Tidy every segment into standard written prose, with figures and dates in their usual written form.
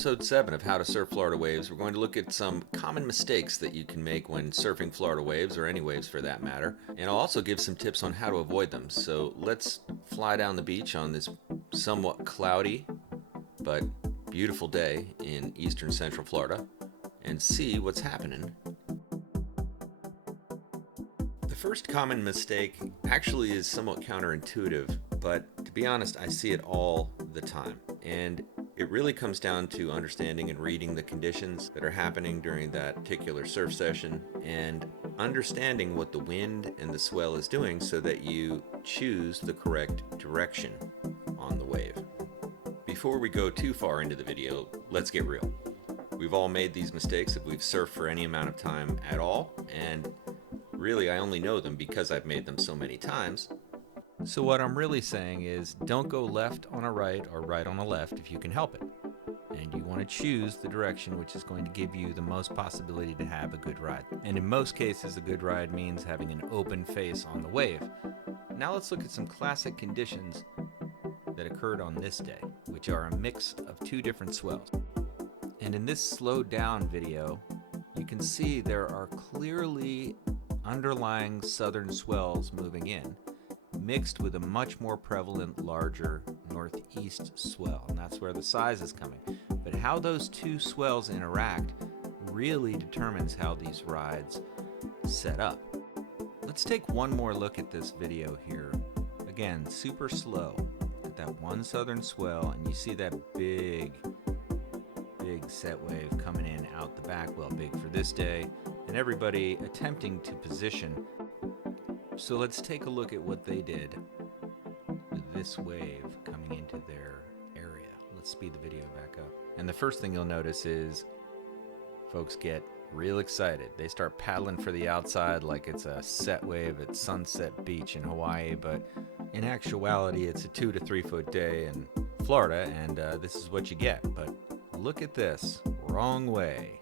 episode 7 of How to Surf Florida Waves, we're going to look at some common mistakes that you can make when surfing Florida waves, or any waves for that matter, and I'll also give some tips on how to avoid them. So let's fly down the beach on this somewhat cloudy but beautiful day in eastern central Florida and see what's happening. The first common mistake actually is somewhat counterintuitive, but to be honest, I see it all the time. And it really comes down to understanding and reading the conditions that are happening during that particular surf session and understanding what the wind and the swell is doing so that you choose the correct direction on the wave. Before we go too far into the video, let's get real. We've all made these mistakes if we've surfed for any amount of time at all, and really I only know them because I've made them so many times. So what I'm really saying is, don't go left on a right or right on a left if you can help it. And you want to choose the direction which is going to give you the most possibility to have a good ride. And in most cases, a good ride means having an open face on the wave. Now let's look at some classic conditions that occurred on this day, which are a mix of two different swells. And in this slowed down video, you can see there are clearly underlying southern swells moving in, mixed with a much more prevalent, larger northeast swell, and that's where the size is coming. But how those two swells interact really determines how these rides set up. Let's take one more look at this video here. Again, super slow. At that one southern swell, and you see that big set wave coming in out the back. Well, big for this day, and everybody attempting to position. So let's take a look at what they did with this wave coming into their area. Let's speed the video back up. And the first thing you'll notice is folks get real excited. They start paddling for the outside like it's a set wave at Sunset Beach in Hawaii, but in actuality it's a 2 to 3 foot day in Florida, and this is what you get. But look at this, wrong way.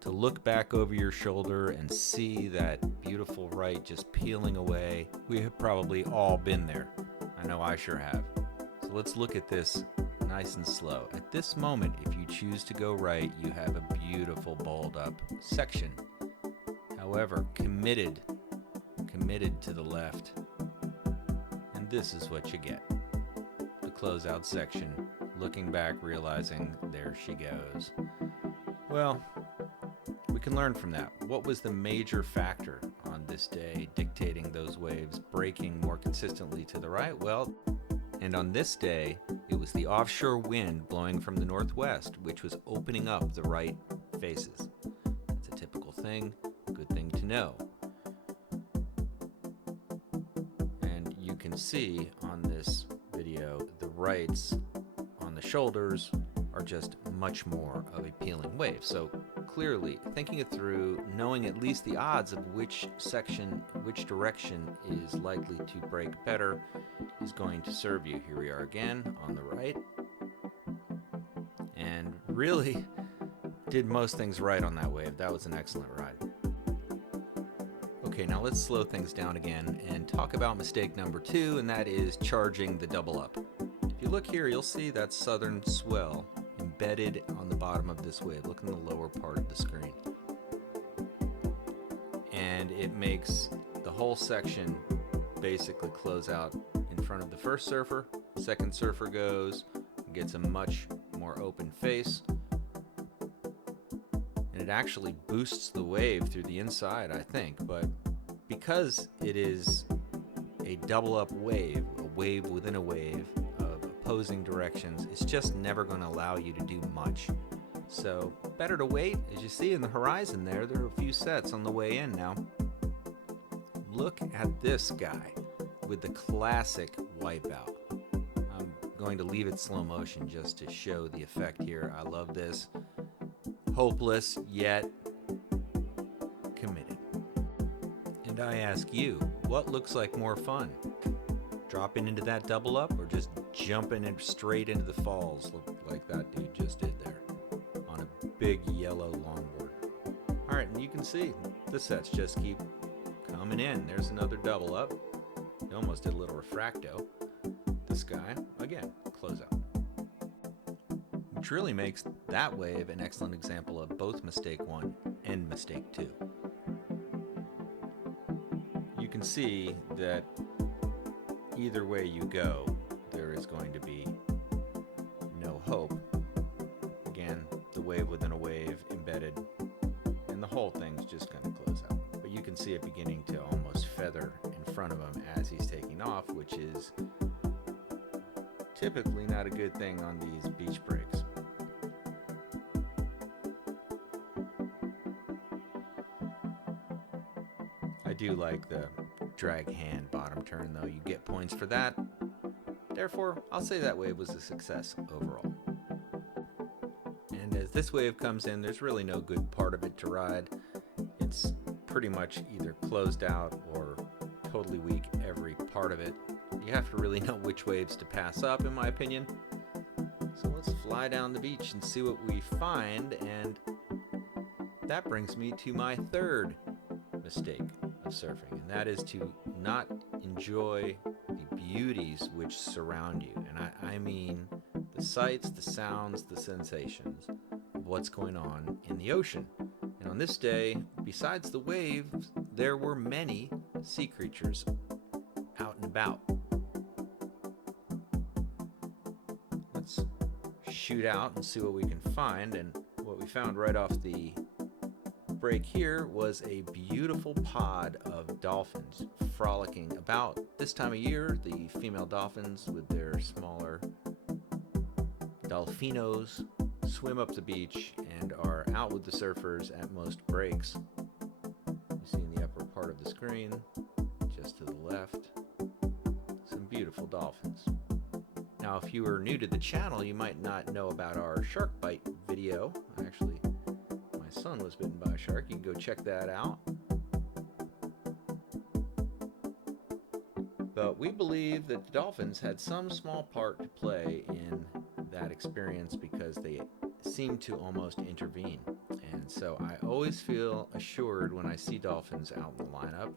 To look back over your shoulder and see that beautiful right just peeling away. We have probably all been there. I know I sure have. So let's look at this nice and slow. At this moment, if you choose to go right, you have a beautiful bowled up section. However, committed to the left, and this is what you get. The closeout section, looking back, realizing there she goes. Well, we can learn from that. What was the major factor on this day dictating those waves breaking more consistently to the right? Well, and on this day, it was the offshore wind blowing from the northwest, which was opening up the right faces. It's a typical thing, good thing to know. And you can see on this video, the rights on the shoulders are just much more of a peeling wave. So clearly, thinking it through, knowing at least the odds of which section, which direction is likely to break better is going to serve you. Here we are again on the right, and really did most things right on that wave. That was an excellent ride. Okay, now let's slow things down again and talk about mistake number 2, and that is charging the double up. If you look here, you'll see that southern swell embedded on the bottom of this wave. Look in the lower part of the screen. And it makes the whole section basically close out in front of the first surfer. Second surfer goes, gets a much more open face. And it actually boosts the wave through the inside, I think. But because it is a double up wave, a wave within a wave, opposing directions, it's just never going to allow you to do much. So better to wait. As you see in the horizon there are a few sets on the way in now. Look at this guy with the classic wipeout. I'm going to leave it slow motion just to show the effect here. I love this. Hopeless yet committed. And I ask you, what looks like more fun? Dropping into that double up, or just jumping in straight into the falls like that dude just did there on a big yellow longboard? All right, and you can see the sets just keep coming in. There's another double up. He almost did a little refracto. This guy, again, close out. which really makes that wave an excellent example of both mistake 1 and mistake 2. You can see that either way you go, there is going to be no hope. Again, the wave within a wave embedded, and the whole thing's just going to close out. But you can see it beginning to almost feather in front of him as he's taking off, which is typically not a good thing on these beach breaks. I do like the drag hand bottom turn though. You get points for that. Therefore, I'll say that wave was a success overall. And as this wave comes in, there's really no good part of it to ride. It's pretty much either closed out or totally weak every part of it. You have to really know which waves to pass up, in my opinion. So let's fly down the beach and see what we find, and that brings me to my third mistake of surfing, and that is to not enjoy the beauties which surround you. And I mean the sights, the sounds, the sensations of what's going on in the ocean. And on this day, besides the waves, there were many sea creatures out and about. Let's shoot out and see what we can find. And what we found right off the break here was a beautiful pod of dolphins frolicking about. This time of year, the female dolphins with their smaller dolphinos swim up the beach and are out with the surfers at most breaks. You see in the upper part of the screen, just to the left, some beautiful dolphins. Now, if you are new to the channel, you might not know about our shark bite video. Actually, my son was bitten by a shark. You can go check that out. But we believe that the dolphins had some small part to play in that experience because they seem to almost intervene. And so I always feel assured when I see dolphins out in the lineup.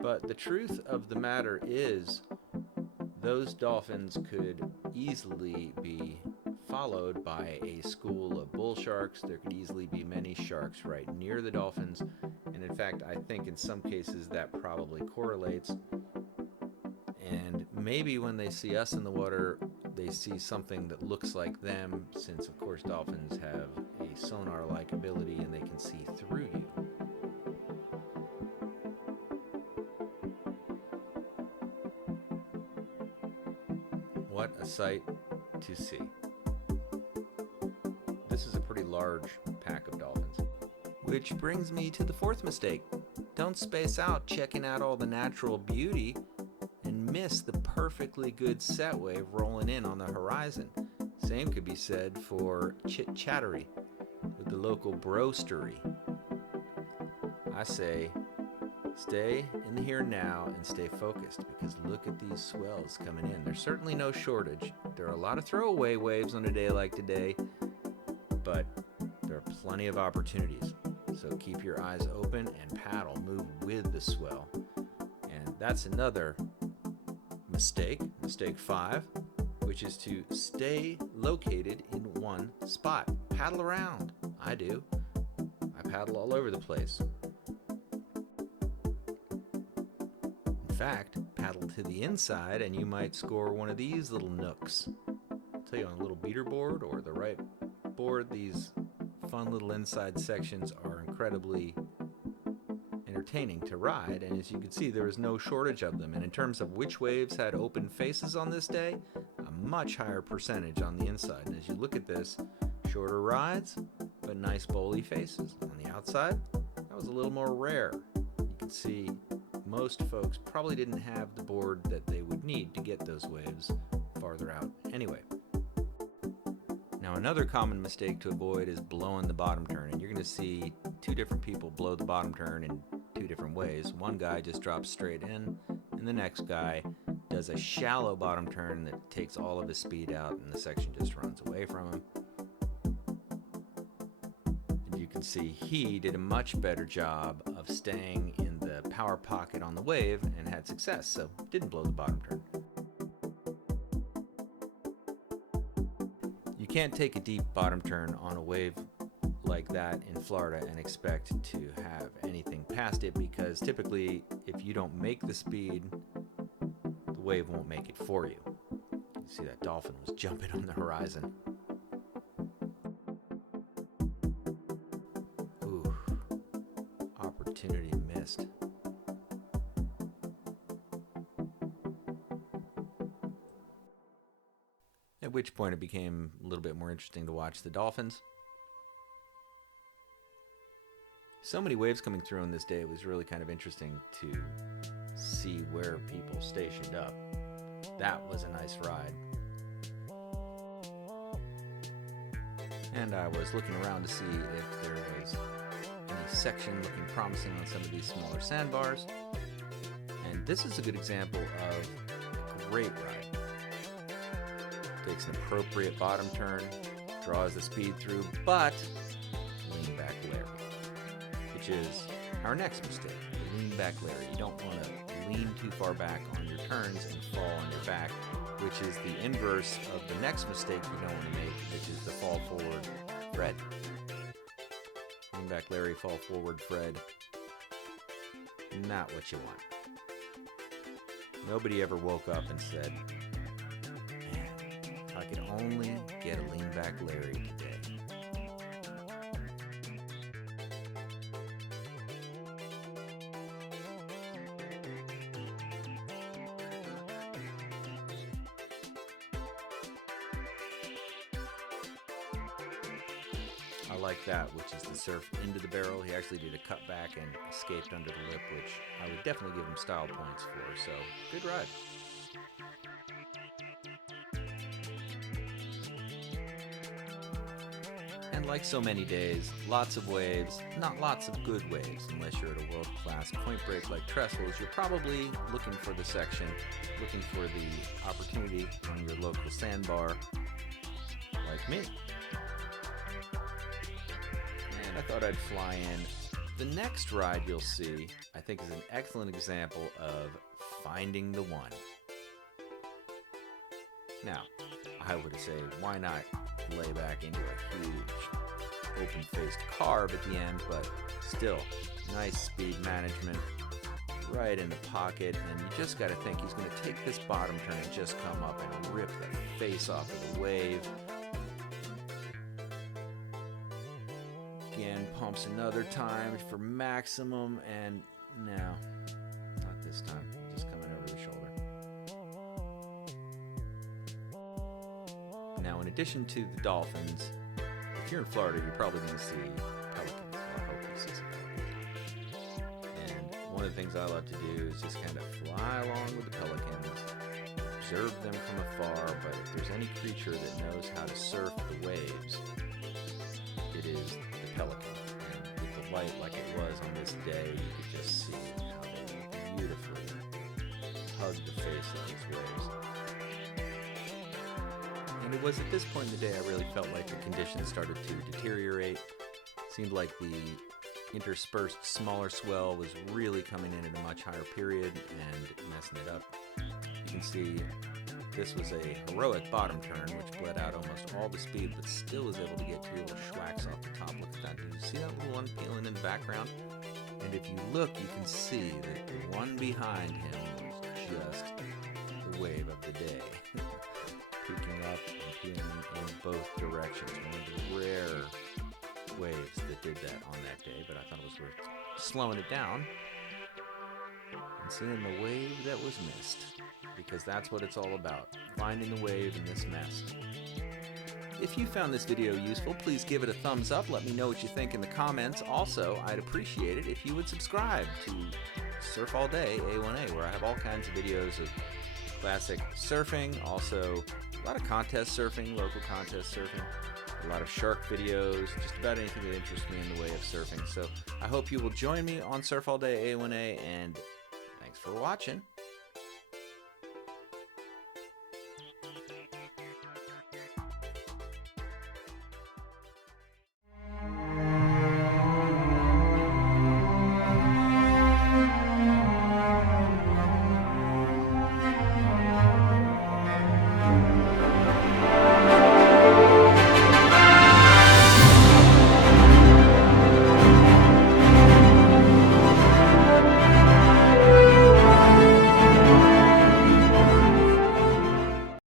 But the truth of the matter is, those dolphins could easily be followed by a school of bull sharks. There could easily be many sharks right near the dolphins. And in fact, I think in some cases that probably correlates. And maybe when they see us in the water, they see something that looks like them, since of course dolphins have a sonar-like ability and they can see through you. What a sight to see. This is a pretty large pack of dolphins. Which brings me to the fourth mistake. Don't space out checking out all the natural beauty and miss the perfectly good set wave rolling in on the horizon. Same could be said for Chit-Chattery with the local brostery. I say, stay in the here and now and stay focused, because look at these swells coming in. There's certainly no shortage. There are a lot of throwaway waves on a day like today, but there are plenty of opportunities. So keep your eyes open and paddle, move with the swell. And that's another mistake, mistake 5, which is to stay located in one spot. Paddle around. I do. I paddle all over the place. In fact, paddle to the inside and you might score one of these little nooks. I'll tell you, on a little beater board or the right board, these fun little inside sections are incredibly entertaining to ride, and as you can see, there is no shortage of them. And in terms of which waves had open faces on this day, a much higher percentage on the inside. And as you look at this, shorter rides, but nice bowly faces. On the outside, that was a little more rare. You can see most folks probably didn't have the board that they would need to get those waves farther out anyway. Now, another common mistake to avoid is blowing the bottom turn, and you're going to see two different people blow the bottom turn in two different ways. One guy just drops straight in, and the next guy does a shallow bottom turn that takes all of his speed out, and the section just runs away from him. And you can see he did a much better job of staying in the power pocket on the wave and had success, so didn't blow the bottom turn. You can't take a deep bottom turn on a wave like that in Florida and expect to have anything past it, because typically if you don't make the speed, the wave won't make it for you. You see that dolphin was jumping on the horizon. Ooh, opportunity missed. At which point it became a little bit more interesting to watch the dolphins. So many waves coming through on this day, it was really kind of interesting to see where people stationed up. That was a nice ride. And I was looking around to see if there was any section looking promising on some of these smaller sandbars. And this is a good example of a great ride. Takes an appropriate bottom turn, draws the speed through, but lean back Larry, which is our next mistake, the lean back Larry. You don't want to lean too far back on your turns and fall on your back, which is the inverse of the next mistake you don't want to make, which is the fall forward Fred. Lean back Larry, fall forward Fred. Not what you want. Nobody ever woke up and said, I could only get a lean back Larry today. I like that, which is the surf into the barrel. He actually did a cutback and escaped under the lip, which I would definitely give him style points for, so good ride. And like so many days, lots of waves, not lots of good waves. Unless you're at a world-class point break like Trestles, you're probably looking for the section, looking for the opportunity on your local sandbar, like me. And I thought I'd fly in. The next ride you'll see, I think, is an excellent example of finding the one. Now, I would say, why not lay back into a huge open-faced carb at the end, but still, nice speed management right in the pocket, and you just got to think he's going to take this bottom turn and just come up and rip the face off of the wave. Again, pumps another time for maximum, and no, not this time, just coming over the shoulder. Now, in addition to the dolphins, if you're in Florida, you're probably going to see pelicans. Well, I hope you see some pelicans. And one of the things I love to do is just kind of fly along with the pelicans, observe them from afar, but if there's any creature that knows how to surf the waves, it is the pelican. And with the light like it was on this day, you could just see how they beautifully hug the face of these waves. And it was at this point in the day I really felt like the conditions started to deteriorate. Seemed like the interspersed smaller swell was really coming in at a much higher period and messing it up. You can see this was a heroic bottom turn which bled out almost all the speed, but still was able to get two little schwacks off the top. Look at that. Did you see that little one peeling in the background? And if you look, you can see that the one behind him was just the wave of the day. Peeking up and peeling in both directions. One of the rare waves that did that on that day, but I thought it was worth slowing it down and seeing the wave that was missed, because that's what it's all about, finding the wave in this mess. If you found this video useful, please give it a thumbs up. Let me know what you think in the comments. Also, I'd appreciate it if you would subscribe to Surf All Day A1A, where I have all kinds of videos of classic surfing, also a lot of contest surfing, local contest surfing, a lot of shark videos, just about anything that interests me in the way of surfing. So I hope you will join me on Surf All Day A1A, and thanks for watching.